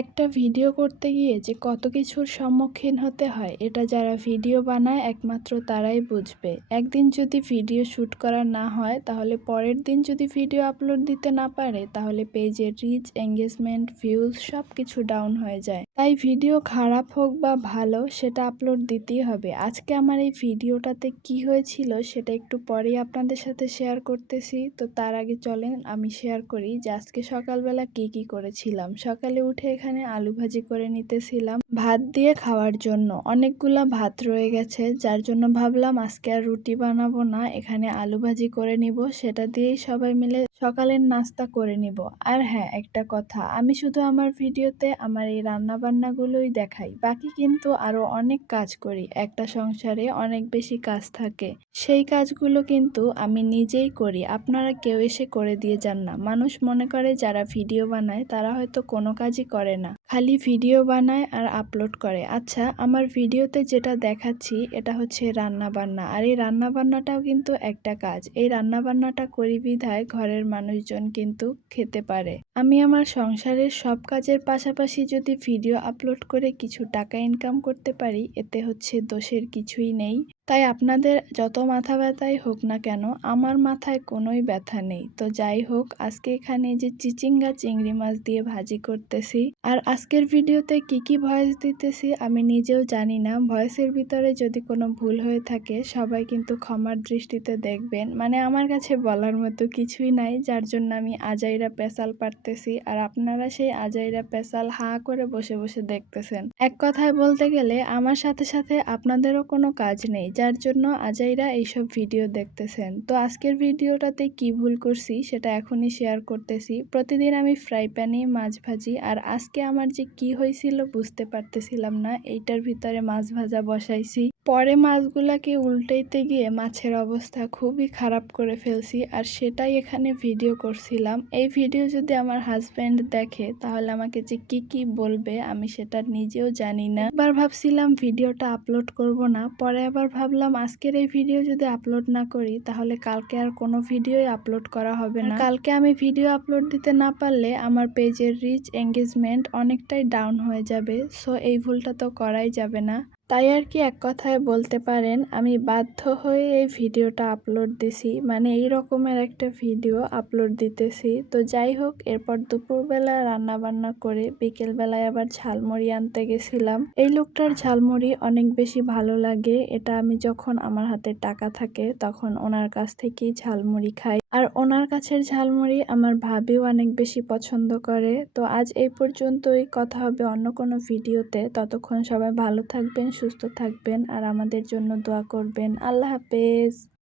একটা ভিডিও করতে গিয়ে যে কত কিছুর সম্মুখীন হতে হয়, এটা যারা ভিডিও বানায় একমাত্র তারাই বুঝবে। একদিন যদি ভিডিও শ্যুট করা না হয়, তাহলে পরের দিন যদি ভিডিও আপলোড দিতে না পারে, তাহলে পেজের রিচ এঙ্গেজমেন্ট ভিউজ সব কিছু ডাউন হয়ে যায়। তাই ভিডিও খারাপ হোক বা ভালো, সেটা আপলোড দিতেই হবে। আজকে আমার এই ভিডিওটাতে কি হয়েছিল সেটা একটু পরেই আপনাদের সাথে শেয়ার করতেছি। তো তার আগে চলেন, আমি শেয়ার করি যে আজকে সকালবেলা কি কি করেছিলাম। সকালে উঠে এখানে আলু ভাজি করে নিতেছিলাম ভাত দিয়ে খাওয়ার জন্য। অনেকগুলা ভাত রয়ে গেছে, যার জন্য ভাবলাম আজকে আর রুটি বানাবো না, এখানে আলু ভাজি করে নিব। সেটা দিয়েই সবাই মিলে সকালের নাস্তা করে নিব। আর হ্যাঁ একটা কথা, আমি শুধু আমার ভিডিওতে আমার এই রান্না বান্নাগুলোই দেখাই। বাকি কিন্তু আরও অনেক কাজ করি। একটা সংসারে অনেক বেশি কাজ থাকে। সেই কাজগুলো কিন্তু আমি নিজেই করি। আপনারা কেউ এসে করে দিয়ে যান না। মানুষ মনে করে যারা ভিডিও বানায়, তারা হয়তো কোনো কাজই করে না। খালি ভিডিও বানায় আর আপলোড করে। আচ্ছা আমার ভিডিওতে যেটা দেখাচ্ছি, এটা হচ্ছে রান্না বান্না আর এই রান্না বান্নাটাও কিন্তু একটা কাজ। এই রান্না বান্নাটা করি বিধায় ঘরের মানুষজন কিন্তু খেতে পারে। আমি আমার সংসারের সব কাজের পাশাপাশি যদি ভিডিও আপলোড করে কিছু টাকা ইনকাম করতে পারি এতে হচ্ছে দোষের কিছুই নেই। তাই আপনাদের যত মাথা ব্যথাই হোক না কেন, আমার মাথায় কোনোই ব্যথা নেই। তো যাই হোক, আজকে এখানে যে চিচিঙ্গা চিংড়ি মাছ দিয়ে ভাজি করতেছি। আর আজকের ভিডিওতে কি কি ভয়েস দিতেছি আমি নিজেও জানি না। ভয়েসের ভিতরে যদি কোনো ভুল হয়ে থাকে, সবাই কিন্তু ক্ষমার দৃষ্টিতে দেখবেন। মানে আমার কাছে বলার মতো কিছুই নাই, যার জন্য আমি আজাইরা পেশাল পারতেছি। আর আপনারা সেই আজাইরা পেশাল হা করে বসে বসে দেখতেছেন। এক কথায় বলতে গেলে, আমার সাথে সাথে আপনাদেরও কোনো কাজ নেই। যার জন্য আজাইরা এইসব ভিডিও দেখতেছেন। তো আজকের ভিডিওটাতে কি ভুল করছি সেটা এখনই শেয়ার করতেছি। প্রতিদিন আমি ফ্রাই প্যানে মাছ ভাজি আর আজকে আমার যে কি হয়েছিল বুঝতে পারতেছিলাম না, এইটার ভিতরে মাছ ভাজা বসাইছি। পরে মাছগুলাকে উল্টাইতে গিয়ে মাছের অবস্থা খুবই খারাপ করে ফেলছি আর সেটাই এখানে ভিডিও করছিলাম। এই ভিডিও যদি আমার হাজব্যান্ড দেখে, তাহলে আমাকে যে কি কি বলবে আমি সেটা নিজেও জানি না। একবার ভাবছিলাম ভিডিওটা আপলোড করব না, পরে আবার ভাবলাম আজকের এই ভিডিও যদি আপলোড না করি, তাহলে কালকে আর কোনো ভিডিওই আপলোড করা হবে না। কালকে আমি ভিডিও আপলোড দিতে না পারলে আমার পেজের রিচ এঙ্গেজমেন্ট অনেকটাই ডাউন হয়ে যাবে সো এই ভুলটা তো করাই যাবে না। তাই আর কি এক কথায় বলতে পারেন, আমি বাধ্য হয়ে এই ভিডিওটা আপলোড দিছি। মানে এই রকমের একটা ভিডিও আপলোড দিতেছি। তো যাই হোক, এরপর দুপুরবেলা রান্না বান্না করে বিকেলবেলায় আবার ঝালমুড়ি আনতে গেছিলাম। এই লোকটার ঝালমুড়ি অনেক বেশি ভালো লাগে। এটা আমি যখন আমার হাতে টাকা থাকে, তখন ওনার কাছ থেকেই ঝালমুড়ি খাই। আর ওনার কাছের ঝালমুড়ি আমার ভাবিও অনেক বেশি পছন্দ করে। তো আজ এই পর্যন্তই। কথা হবে অন্য কোনো ভিডিওতে। ততক্ষণ সবাই ভালো থাকবেন, সুস্থ থাকবেন আর আমাদের জন্য দোয়া করবেন। আল্লাহ হাফেজ।